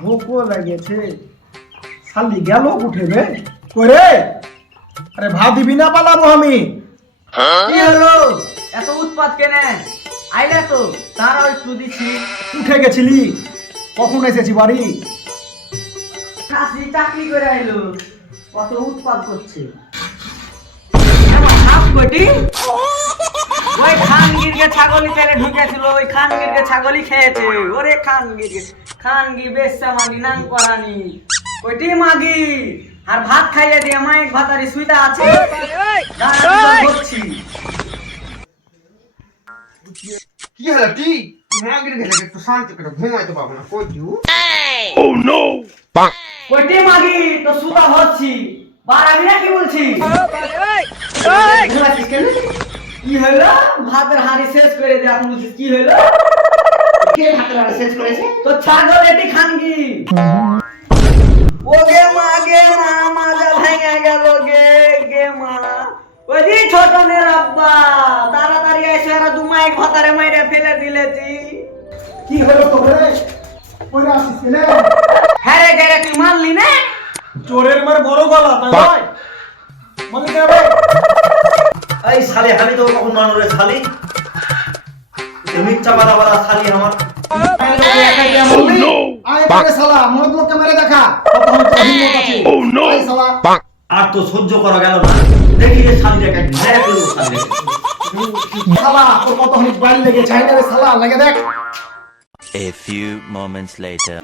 ভোকও লাগেছে। শালি গেল উঠে রে করে। আরে ভাত দিবি না পালাবো আমি। কি হলো এত উৎপাত কেনে? আইলা তো তারা একটু দিছি। উঠে গেছিলি? কখন এসেছি বাড়ি? খাসি চাকরি করে আইলো, কত উৎপাত করছে। আমার হাফ কোটি ওই খানগিরকে ছাগলি তেলে ঢুকেছিল, ওই খানগিরকে ছাগলি খেয়েছে। ওরে খানগি বেশা মাগি নাং করানি ওইটি মাগি। আর ভাত খাইয়ে দিয়ে মাইক ভাতারি সুইটা আছে। কি হলো টি মাগির গেলে একটু শান্তি করে ঘুমাইতে পারবো না কই দিউ। ওইটি মাগি তো সুতা হচ্ছি বারাবি না কি বলছি। কি হলো? ভাতের হাঁড়ি শেষ করে দে। এখন বলছিস কি হলো? কে ভাতের হাড়ি শেষ করেছে? তো ছাগল এটি খানগি। ওগে মা গে মা, মাজা ভেঙে গেল গে মা। ওই যে ছোটনের আব্বা তাড়াতাড়ি এসে আর দু মাইক ভাতারে মাইরে ফেলে দিলেছি। কি হলো তো রে? কইরা আসিস কেনে? হ্যাঁ রে গেরে তুই মানলি না? চোরের মার বড় গলা তাই ভাই। মানে কে ভাই? এই শালি আমি তো কখন মানুষ রে শালি, মিথ্যা বালা বালা শালি আমার। আয় করে শালা মদ লোককে মেরে দেখা। কত হিম্মত আছে। আয় শালা। আর তো সহ্য করা গেল না। দেখি রে শালিটাকে মেরে ফেলবো শালিটাকে। শালা তোর কত হিম্মত বাইরে লেগে চাই না রে শালা লাগে দেখ। A few moments later.